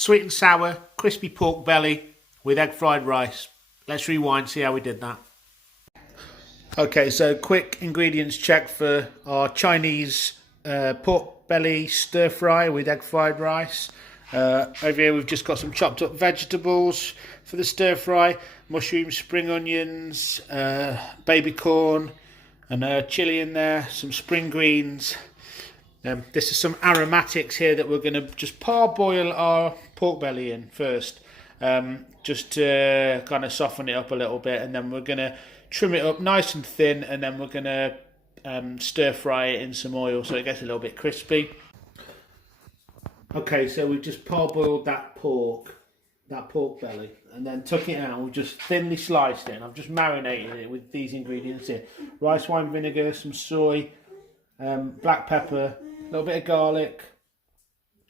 Sweet and sour, crispy pork belly with egg fried rice. Let's rewind, see how we did that. Okay, so quick ingredients check for our Chinese pork belly stir fry with egg fried rice. Over here we've just got some chopped up vegetables for the stir fry, mushrooms, spring onions, baby corn, and chilli in there, some spring greens. This is some aromatics here that we're going to just parboil our pork belly in first, just to kind of soften it up a little bit, and then we're going to trim it up nice and thin, and then we're going to stir fry it in some oil so it gets a little bit crispy. Okay, so we've just parboiled that pork belly, and then took it out. We've just thinly sliced it, and I've just marinated it with these ingredients here: rice wine vinegar, some soy, black pepper, a little bit of garlic,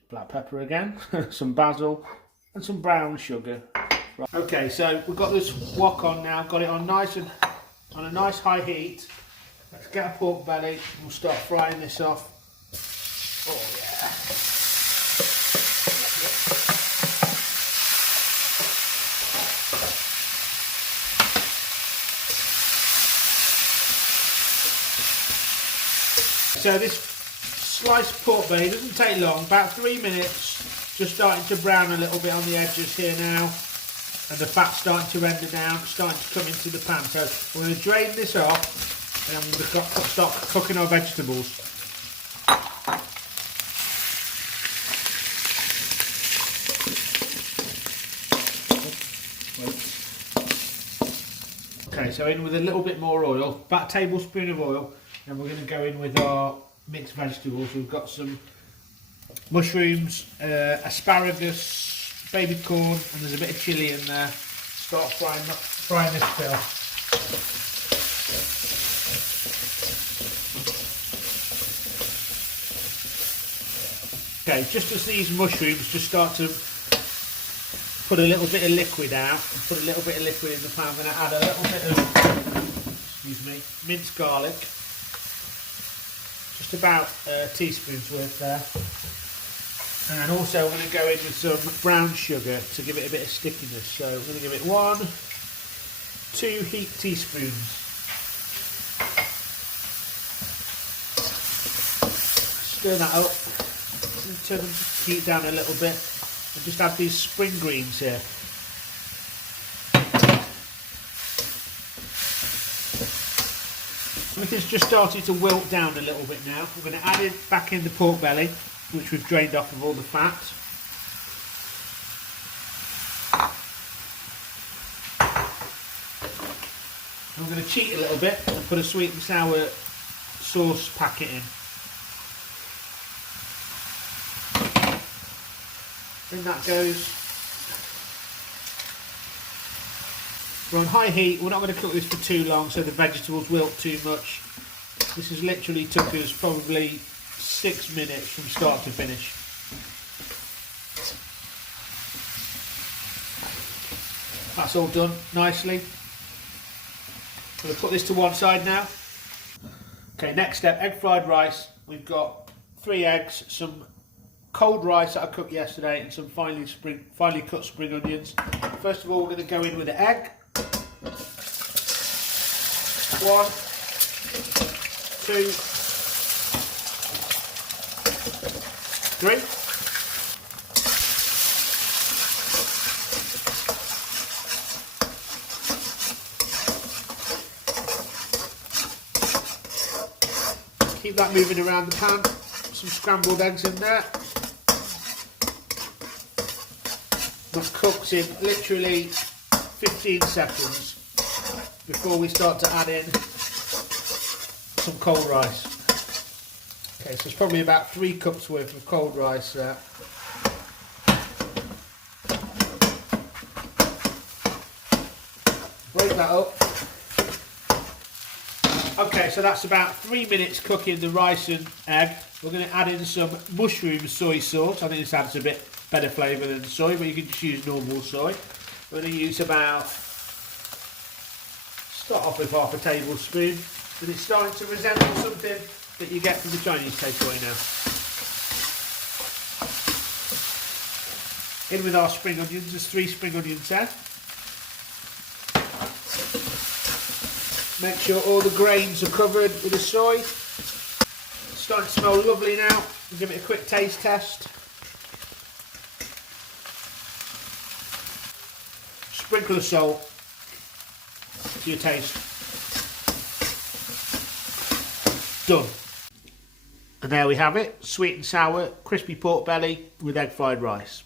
black pepper again, some basil, and some brown sugar. Right. Okay, so we've got this wok on now. Got it on on a nice high heat. Let's get a pork belly. We'll start frying this off. Oh yeah. So this sliced pork belly doesn't take long, about 3 minutes, just starting to brown a little bit on the edges here now, and the fat's starting to render down, starting to come into the pan. So we're going to drain this off, and I'm going to start cooking our vegetables. Okay, so in with a little bit more oil, about a tablespoon of oil. And we're going to go in with our mixed vegetables. We've got some mushrooms, asparagus, baby corn, and there's a bit of chilli in there. Start frying this bit up. Okay, just as these mushrooms just start to put a little bit of liquid out, put a little bit of liquid in the pan, I'm going to add a little bit of, minced garlic. Just about a teaspoon's worth there. And also I'm going to go in with some brown sugar to give it a bit of stickiness. So I'm going to give it 2 heaped teaspoons. Stir that up. Turn the heat down a little bit. And just add these spring greens here. Everything's just starting to wilt down a little bit now. We're going to add it back in the pork belly, which we've drained off of all the fat. I'm going to cheat a little bit and put a sweet and sour sauce packet in. In that goes. We're on high heat. We're not going to cook this for too long so the vegetables wilt too much. This has literally took us probably 6 minutes from start to finish. That's all done nicely. I'm going to put this to one side now. Okay, next step, egg fried rice. We've got 3 eggs, some cold rice that I cooked yesterday, and some finely cut spring onions. First of all, we're going to go in with the egg. 1, 2, 3. Keep that moving around the pan. Some scrambled eggs in there. That cooks in literally 15 seconds before we start to add in some cold rice. Okay, so it's probably about 3 cups worth of cold rice there. Break that up. Okay, so that's about 3 minutes cooking the rice and egg. We're going to add in some mushroom soy sauce. I think this adds a bit better flavour than soy, but you can just use normal soy. We're going to use start off with half a tablespoon, and it's starting to resemble something that you get from the Chinese takeaway now. In with our spring onions. There's 3 spring onions there. Make sure all the grains are covered with the soy. It's starting to smell lovely now. We'll give it a quick taste test. Sprinkle of salt to your taste. Done. And there we have it, sweet and sour crispy pork belly with egg fried rice.